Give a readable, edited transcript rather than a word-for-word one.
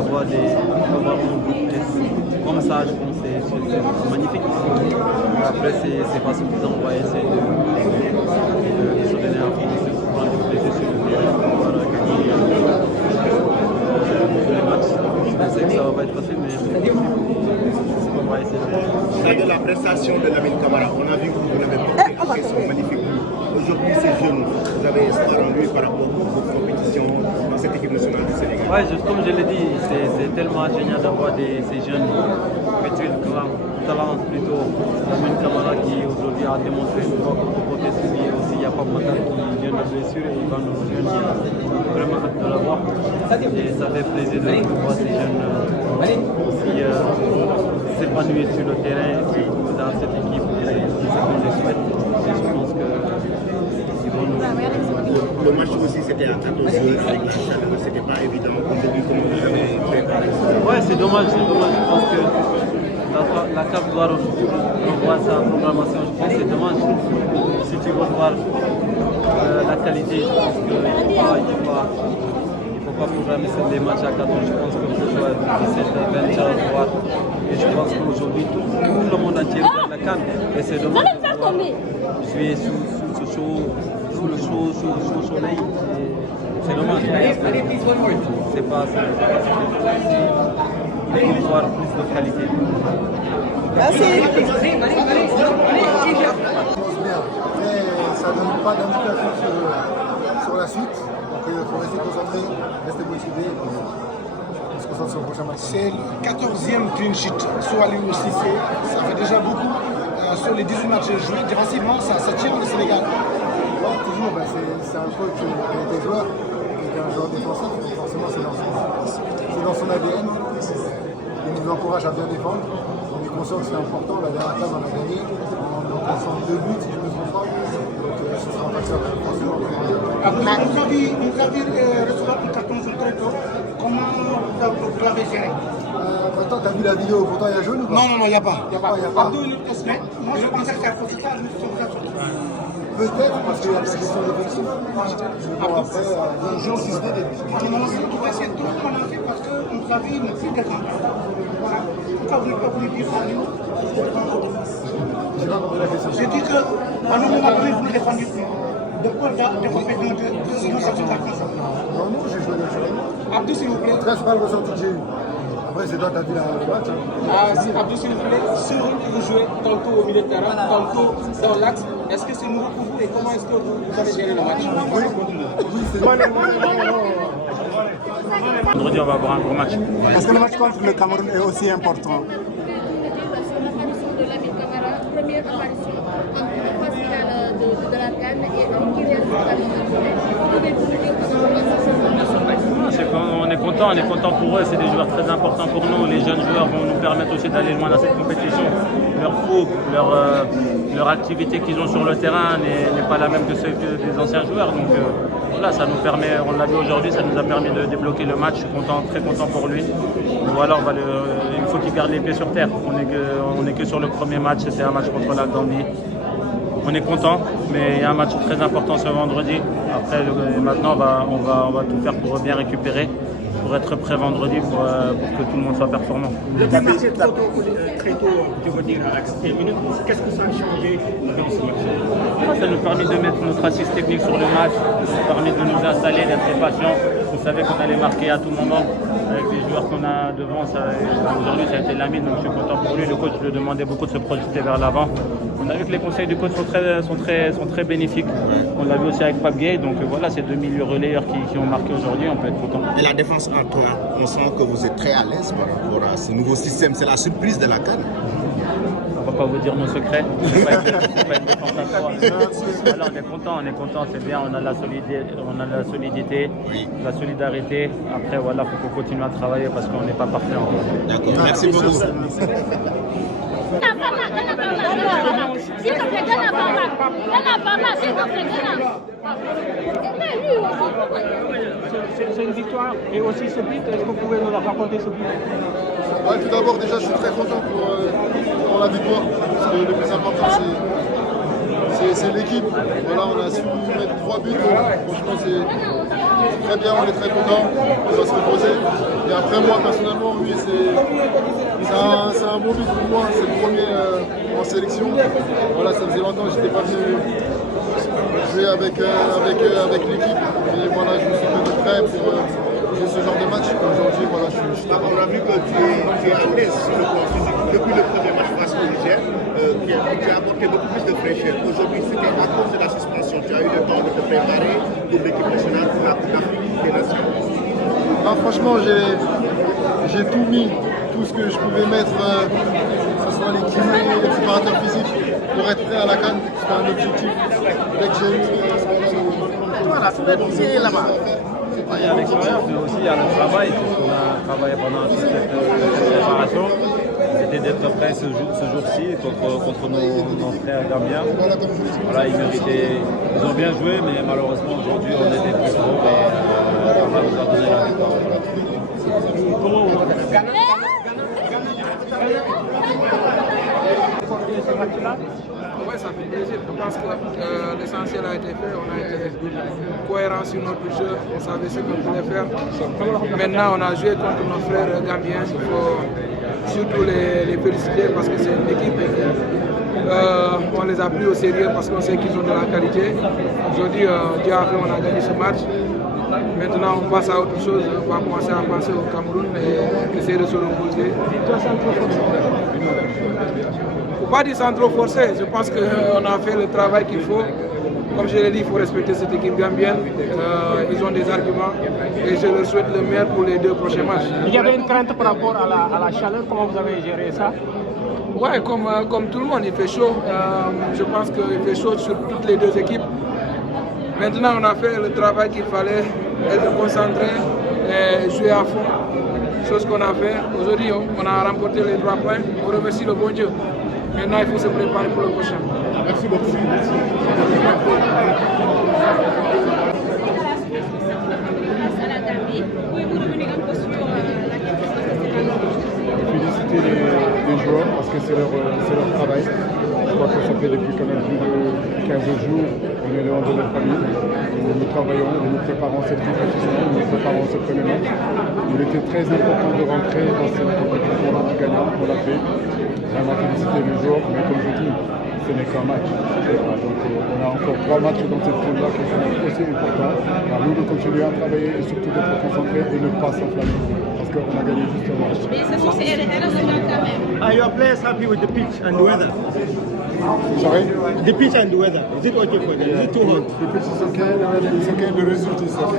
avoir un groupe comme ça, je pense que c'est magnifique. Après, c'est pas suffisant, on va essayer de se donner un peu de prendre du plaisir sur le terrain pour pouvoir gagner les matchs. Je sais que ça va pas être facile, mais on va essayer. De la prestation de Lamine Camara, on a vu que vous l'avez porté, sont magnifiques. Aujourd'hui, ces jeunes, vous avez espoir en lui par rapport à votre compétition dans cette équipe nationale du Sénégal. Oui, comme je l'ai dit, c'est tellement génial d'avoir ces jeunes petits talents plutôt. Lamine Camara qui aujourd'hui a démontré une fois qu'on peut compter sur lui aussi. Il y a pas Matar qui vient de blessure et il va nous rejoindre. Vraiment hâte de l'avoir. Et ça fait plaisir de voir ces jeunes aussi s'épanouir sur le terrain et dans cette équipe. C'est ce qu'on les souhaite. Et je pense que le match aussi c'était à 14h avec la Chine, c'était pas évident. Aujourd'hui, comment vous avez préparé ça? Ouais, c'est dommage, je pense que la CAF doit revoir sa programmation, je pense que c'est dommage. Si tu veux voir la qualité, je pense qu'il ne faut pas programmer des matchs à 14, je pense qu'il faut jouer à 17 et 20 voire. Et je pense qu'aujourd'hui tout le monde entier regarde la CAN et c'est dommage de pouvoir jouer sous le soleil. C'est dommage. C'est pas il faut voir plus de qualité. Merci. Mais ça ne donne pas d'indication sur la suite. Donc il faut rester concentré, rester motivé et on se concentre sur le prochain match. C'est le 14e clean sheet sur Aliou Cissé. Ça fait déjà beaucoup. Sur les 18 matchs joués, défensivement, ça tire le Sénégal. Ouais, toujours, c'est un coach qui était joueur, qui est un joueur défensif, donc forcément c'est dans son ADN. Il nous encourage à bien défendre. On est conscient que c'est important. La dernière fois, on a gagné en encaissant 2 buts, si je ne me trompe pas. Donc ce sera un facteur forcément. Vous avez recevoir un carton jaune très tôt. Comment vous l'avez géré? Attends, t'as vu la vidéo, pourtant il y a jaune ou pas? Non, il n'y a pas. Abdou, il est testé. Moi, je pensais que ça faisait pas une peut-être parce qu'il y a de la gestion défensive. Bon, après, il joue aussi des débuts. C'est tout ce qu'on a fait parce qu'on nous a vu ne plus défendre. Voilà. Pourquoi vous n'avez pas voulu vivre à nous? J'ai pas compris la question. J'ai dit qu'à un moment donné, vous ne défendez plus. De quoi développer de Non, j'ai joué naturellement. Abdou, s'il vous plaît. En tout cas, c'est pas le ressenti que j'ai eu. Après, c'est toi, t'as vu le match. Abdou, s'il vous plaît, ce rôle que vous jouez tantôt au milieu de terrain, tantôt dans l'axe, est-ce que c'est nouveau pour vous et comment est-ce que vous avez géré le match? Oui, c'est Vendredi, on va avoir un gros match. Est-ce que le match contre le Cameroun est aussi important? De Lamine Camara, première apparition en phase finale de la CAN et en première On est content pour eux, c'est des joueurs très importants pour nous. Les jeunes joueurs vont nous permettre aussi d'aller loin dans cette compétition. Leur fougue, leur activité qu'ils ont sur le terrain n'est pas la même que celle des anciens joueurs. Donc voilà, ça nous permet, on l'a vu aujourd'hui, ça nous a permis de débloquer le match. Je suis content, très content pour lui. Voilà, il faut qu'il garde les pieds sur terre. On est que sur le premier match, c'était un match contre la Gambie. On est content, mais il y a un match très important ce vendredi. Après, maintenant, on va tout faire pour bien récupérer, pour être prêt vendredi, pour que tout le monde soit performant. Le départ très tôt, je veux dire, à la 4e minute. Qu'est-ce que ça a changé dans ce match? Ça nous a permis de mettre notre assise technique sur le match, ça nous a permis de nous installer, d'être patient. On savait qu'on allait marquer à tout moment. Avec les joueurs qu'on a devant, aujourd'hui ça a été Lamine, donc je suis content pour lui. Le coach lui demandait beaucoup de se projeter vers l'avant. On a vu que les conseils du coach sont très bénéfiques. On l'a vu aussi avec Pape Gueye, donc voilà, ces deux milieux relayeurs qui ont marqué aujourd'hui, on peut être content. Et la défense en toi, on sent que vous êtes très à l'aise par rapport à ce nouveau système. C'est la surprise de la CAN. On ne va pas vous dire nos secrets. C'est pas une défense à 3. Voilà, on est content, c'est bien. On a la solidité, oui, la solidarité. Après, voilà, il faut qu'on continue à travailler parce qu'on n'est pas parfait encore. D'accord, merci beaucoup. C'est une victoire et aussi ce but. Est-ce que vous pouvez nous raconter ce but? Ouais, tout d'abord, déjà, je suis très content pour la victoire. Parce que le plus important, c'est l'équipe. Voilà, on a su mettre 3 buts. Franchement, c'est très bien, on est très content. On va se reposer. Et après, moi, personnellement, oui, c'est un bon but pour moi. C'est le premier en sélection. Voilà, ça faisait longtemps que je n'étais pas venu jouer avec l'équipe. Et voilà, je me suis fait prêt pour jouer ce genre de match. Aujourd'hui, voilà, je suis d'accord. On a vu que tu es à l'aise sur le plan physique. Depuis le premier match face au Niger, tu as apporté beaucoup plus de fraîcheur. Aujourd'hui, c'était à cause de la suspension. Tu as eu le temps de te préparer pour l'équipe nationale, pour la Coupe d'Afrique des Nations. Ah, franchement, j'ai tout mis, tout ce que je pouvais mettre, que ce soit les kinés, les préparateurs physiques, pour être prêt à la CAN. C'était un objectif. Dès que j'ai eu voilà, c'est là-bas. Il y a l'expérience, mais aussi il y a le travail. C'est ce qu'on a travaillé pendant toute cette préparation. C'était d'être prêt ce jour-ci contre nos frères gambiens. Voilà, ils ont bien joué, mais malheureusement aujourd'hui on était plus forts et Allah nous a donné la victoire. Voilà. Oui, ça fait plaisir. Je pense que l'essentiel a été fait. On a été cohérents sur notre jeu. On savait ce qu'on voulait faire. Maintenant, on a joué contre nos frères gambiens. Il faut surtout les féliciter parce que c'est une équipe. On les a pris au sérieux parce qu'on sait qu'ils ont de la qualité. Aujourd'hui, Dieu a fait, on a gagné ce match. Maintenant, on passe à autre chose. On va commencer à penser au Cameroun et essayer de se reposer. Pas dire sans trop forcer, je pense qu'on a fait le travail qu'il faut. Comme je l'ai dit, il faut respecter cette équipe gambienne. Ils ont des arguments et je leur souhaite le meilleur pour les 2 prochains matchs. Il y avait une crainte par rapport à la chaleur, comment vous avez géré ça? Ouais, comme tout le monde, il fait chaud. Je pense qu'il fait chaud sur toutes les 2 équipes. Maintenant, on a fait le travail qu'il fallait, être concentré et jouer à fond. Chose qu'on a fait. Aujourd'hui, on a remporté les 3 points. On remercie le bon Dieu. Maintenant, il faut se préparer pour le prochain. Merci beaucoup. féliciter les joueurs parce que c'est leur travail. Je crois que ça fait depuis quand même plus de 15 jours qu'on est loin de notre famille. Nous travaillons, nous nous préparons cette compétition, nous nous préparons ce premier match. Il était très important de rentrer dans cette compétition-là en gagnant, on l'a fait. Vraiment féliciter les joueurs, mais comme je dis, ce n'est qu'un match. Donc on a encore 3 matchs dans cette poule-là qui sont aussi importants. Alors nous de continuer à travailler et surtout d'être concentrés et ne pas s'enflammer. Parce qu'on a gagné juste un match. Are your players happy with the pitch and the weather? Sorry? The pitch and the weather, is it okay for them? Is it too hot? The pitch is okay, the result is okay.